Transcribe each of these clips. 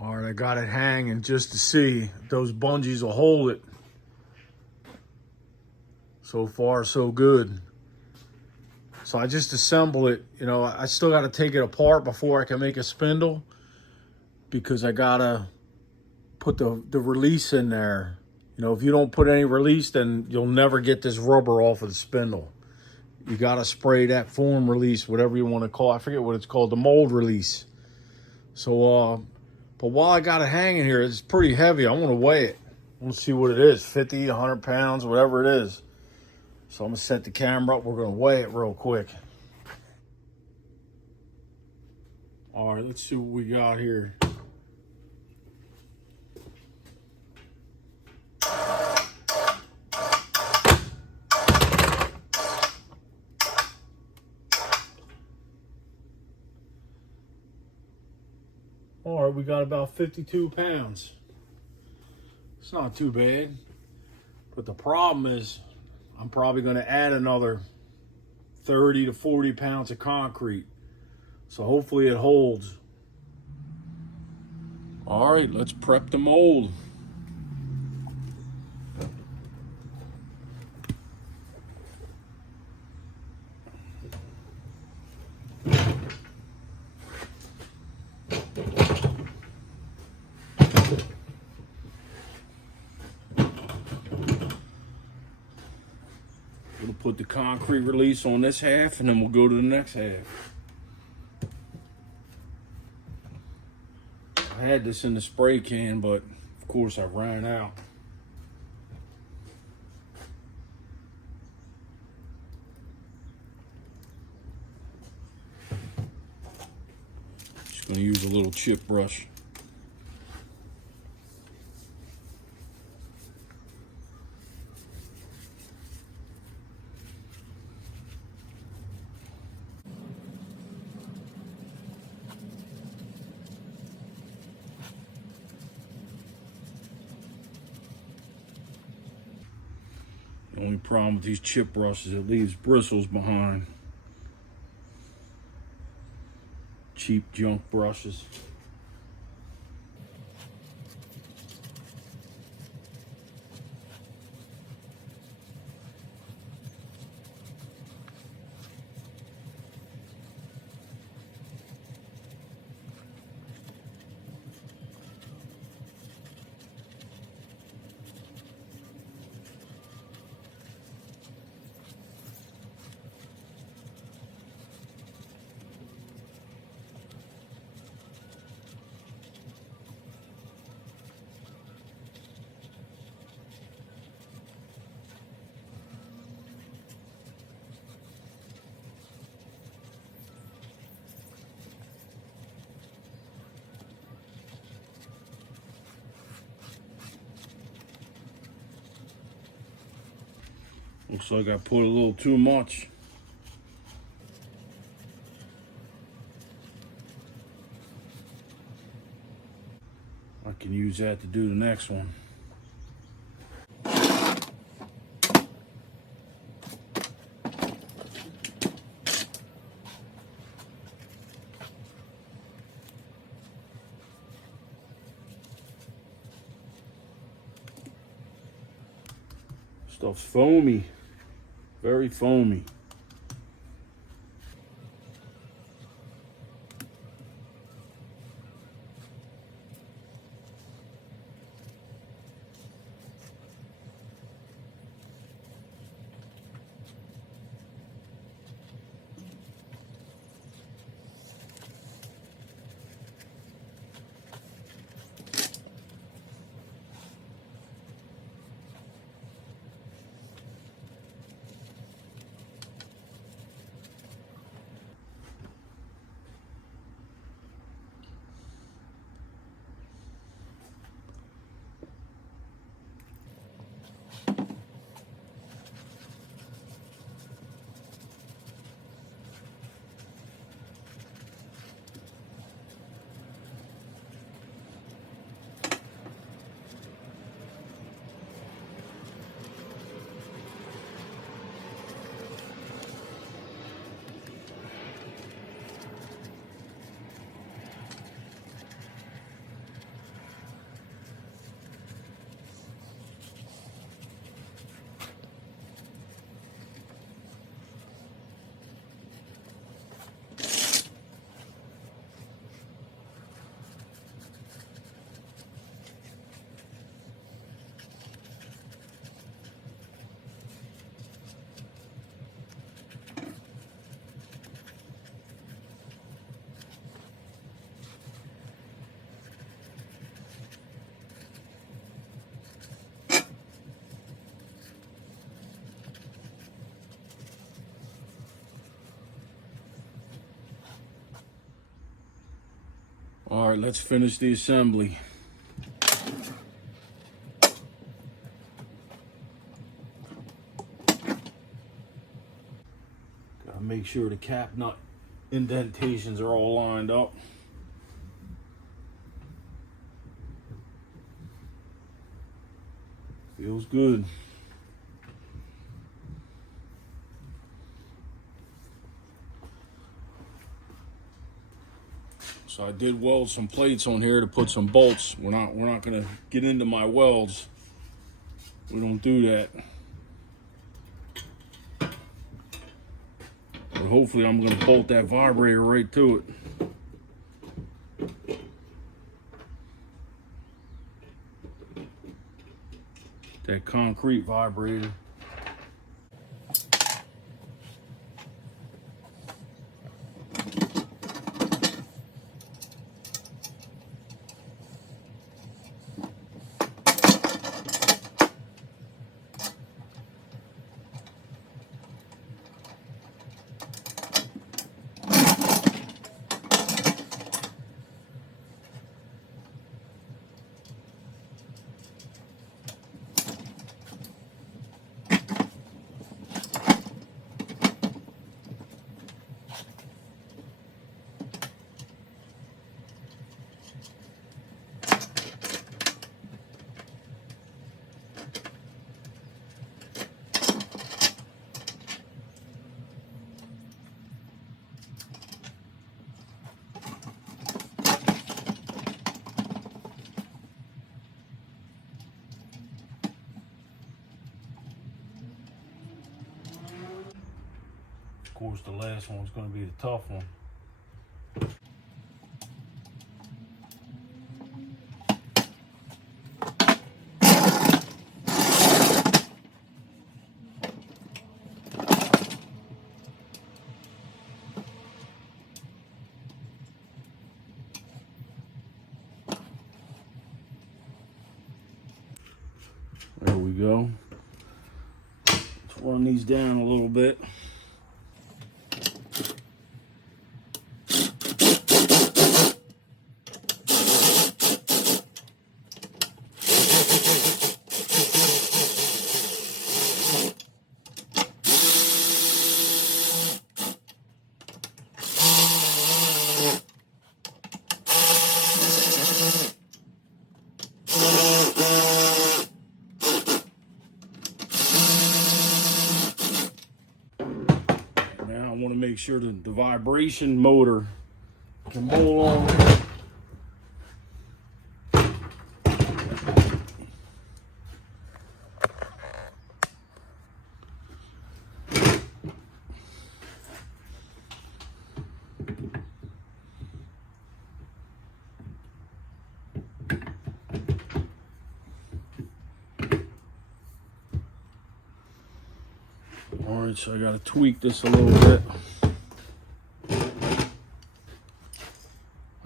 All right, I got it hanging just to see if those bungees will hold it. So far, so good. So I just assemble it. You know, I still got to take it apart before I can make a spindle because I got to put the release in there. You know, if you don't put any release, then you'll never get this rubber off of the spindle. You got to spray that form release, whatever you want to call it. I forget what it's called, the mold release. So, but while I got it hanging here, it's pretty heavy. I want to weigh it. I want to see what it is, 50, 100 pounds, whatever it is. So I'm going to set the camera up. We're going to weigh it real quick. All right, let's see what we got here. All right, we got about 52 pounds. It's not too bad. But the problem is I'm probably going to add another 30 to 40 pounds of concrete. So hopefully it holds. All right, let's prep the mold. We'll put the concrete release on this half and then we'll go to the next half. I had this in the spray can, but of course I ran out. Just gonna use a little chip brush. The only problem with these chip brushes, it leaves bristles behind. Cheap junk brushes. Looks like I put a little too much. I can use that to do the next one. Stuff's foamy, very foamy. All right, let's finish the assembly. Gotta make sure the cap nut indentations are all lined up. Feels good. So I did weld some plates on here to put some bolts. We're not gonna get into my welds. We don't do that. But hopefully I'm gonna bolt that vibrator right to it. That concrete vibrator. Of course, the last one's going to be the tough one. There we go. Let's run these down a little bit. I want to make sure that the vibration motor can bowl on. All right, so I got to tweak this a little bit.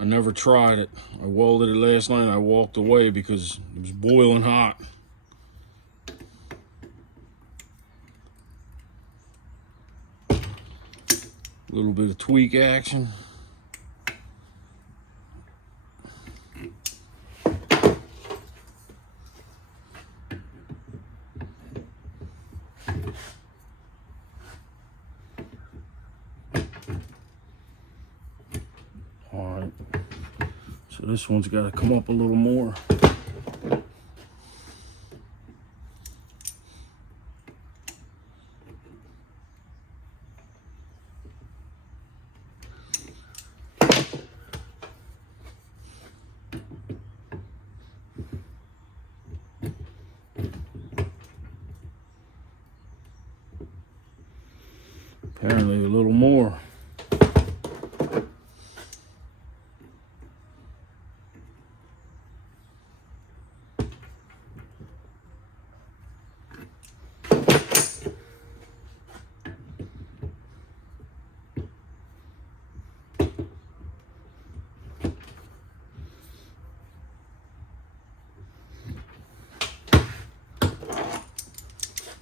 I never tried it. I welded it last night and I walked away because it was boiling hot. A little bit of tweak action. All right, so this one's got to come up a little more. Apparently a little more.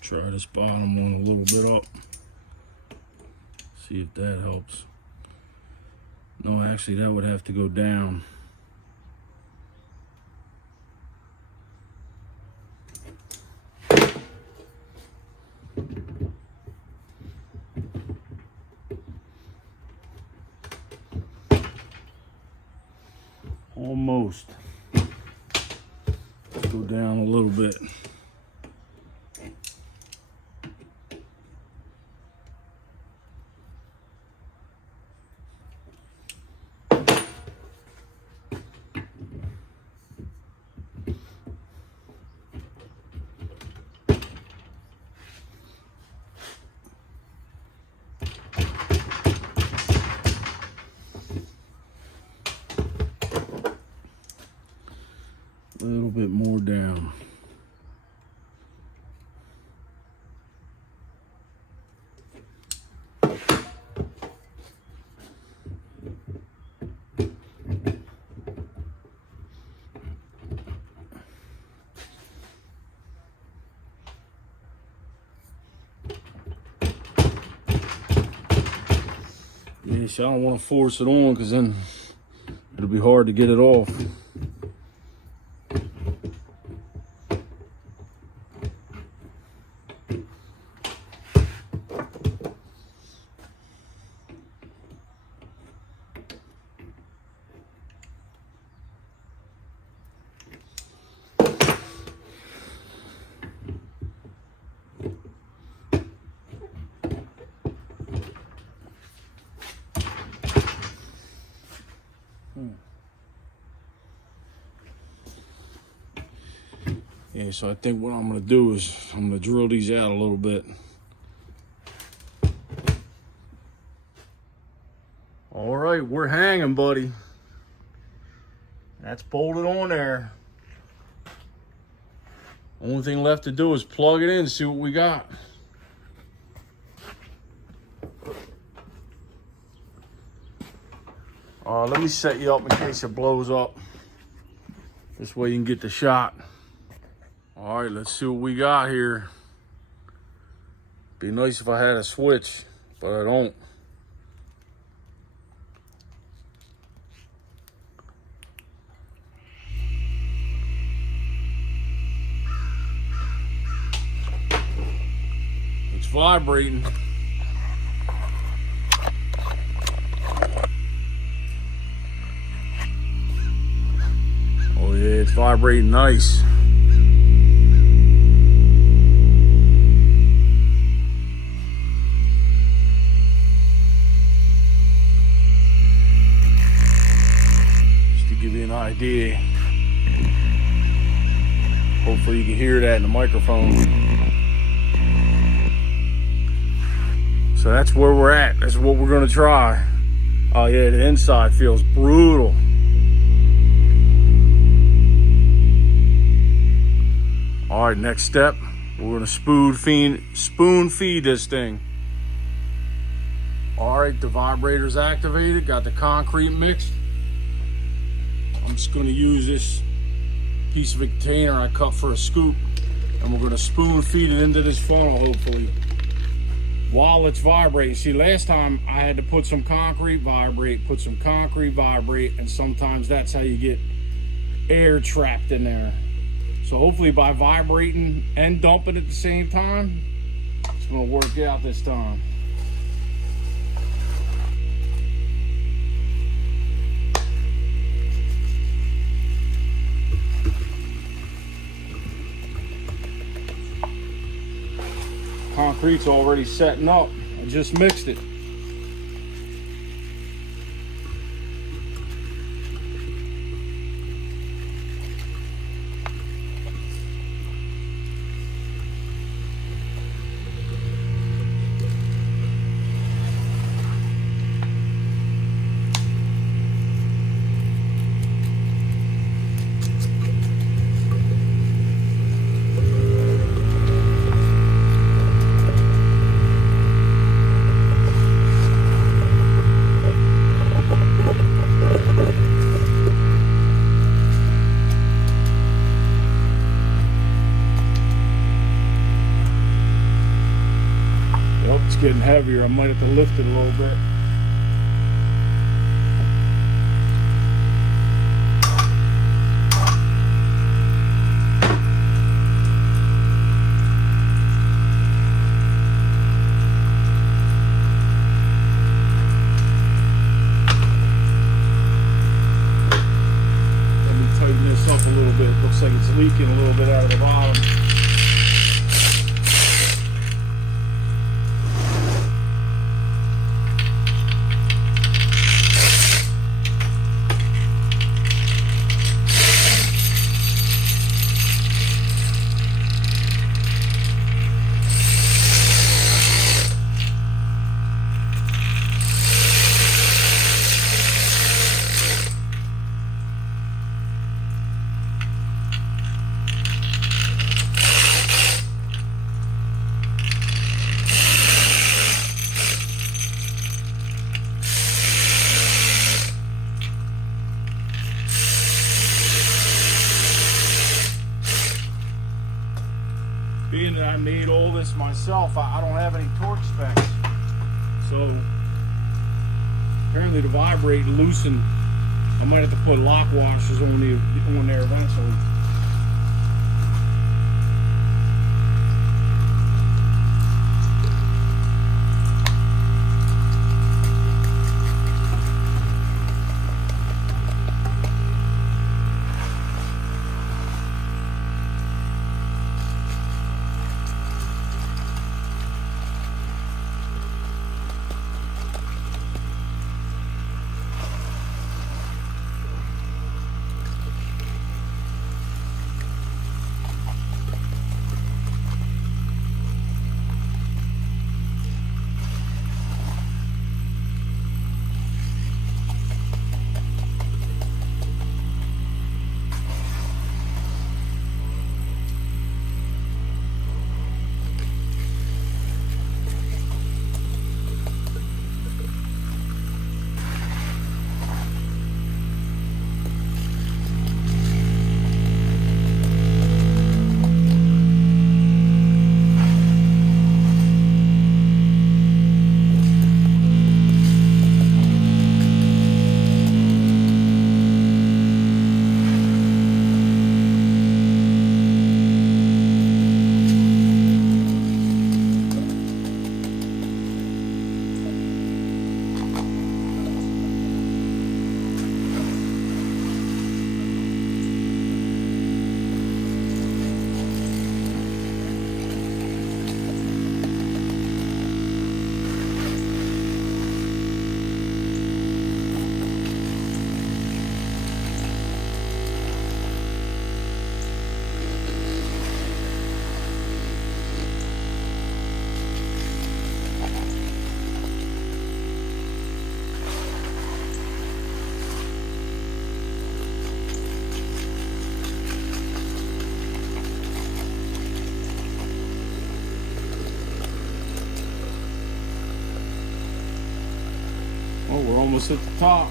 Try this bottom one a little bit up. See if that helps. No, actually that would have to go down. Almost. Let's go down a little bit. A little bit more down. Yeah, so I don't want to force it on because then it'll be hard to get it off. Yeah, so I think what I'm gonna do is I'm gonna drill these out a little bit. All right, we're hanging, buddy. That's bolted on there. Only thing left to do is plug it in and see what we got. Let me set you up in case it blows up. This way you can get the shot. All right, let's see what we got here. Be nice if I had a switch, but I don't. It's vibrating. Oh yeah, it's vibrating nice. Give you an idea. Hopefully you can hear that in the microphone. So that's where we're at. That's what we're gonna try. Oh yeah, the inside feels brutal. All right, next step, we're gonna spoon feed this thing. All right, the vibrator's activated, got the concrete mixed. I'm just going to use this piece of a container I cut for a scoop, and we're going to spoon feed it into this funnel, hopefully, while it's vibrating. See, last time I had to put some concrete, vibrate, put some concrete, vibrate, and sometimes that's how you get air trapped in there. So hopefully by vibrating and dumping at the same time, it's going to work out this time. Concrete's already setting up. I just mixed it. Getting heavier. I might have to lift it a little bit. looks like it's leaking a little bit out of the bottom. Being that I made all this myself, I don't have any torque specs. So apparently to vibrate and loosen, I might have to put lock washers on there eventually. Oh, we're almost at the top.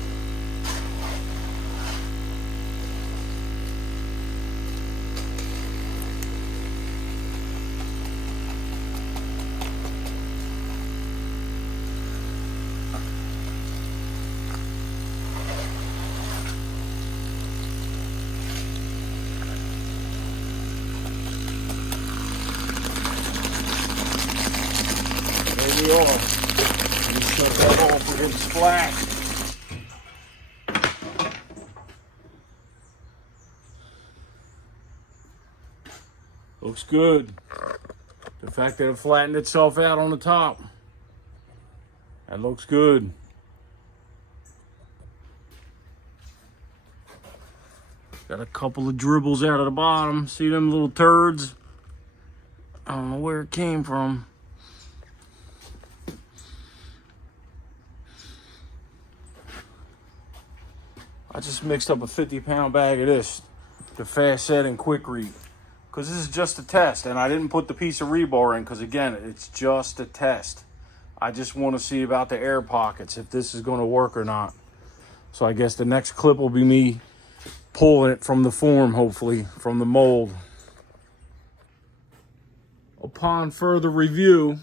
There we are. Shut that off, we're getting splashed. Looks good. The fact that it flattened itself out on the top, that looks good. Got a couple of dribbles out of the bottom. See them little turds? I don't know where it came from. I just mixed up a 50-pound bag of this, the fast set and quick read, because this is just a test, and I didn't put the piece of rebar in because, again, it's just a test. I just want to see about the air pockets, if this is going to work or not. So I guess the next clip will be me pulling it from the form, hopefully, from the mold. Upon further review,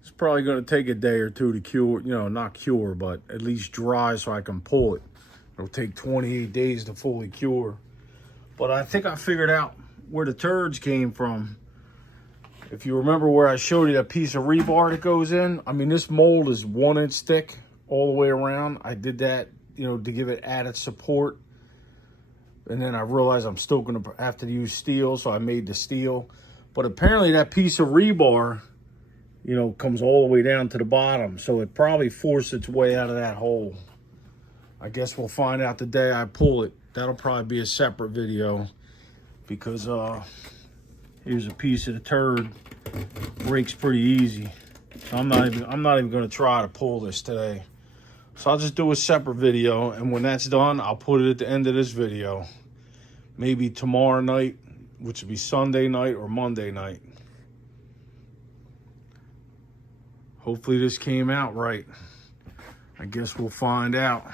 it's probably going to take a day or two to cure, not cure, but at least dry so I can pull it. It'll take 28 days to fully cure. But I think I figured out where the turds came from. If you remember where I showed you that piece of rebar that goes in, I mean, this mold is 1 inch thick all the way around. I did that, to give it added support. And then I realized I'm still going to have to use steel, so I made the steel. But apparently that piece of rebar, you know, comes all the way down to the bottom. So it probably forced its way out of that hole. I guess we'll find out the day I pull it. That'll probably be a separate video, because here's a piece of the turd. Breaks pretty easy. So I'm not even going to try to pull this today. So I'll just do a separate video, and when that's done, I'll put it at the end of this video. Maybe tomorrow night, which would be Sunday night or Monday night. Hopefully this came out right. I guess we'll find out.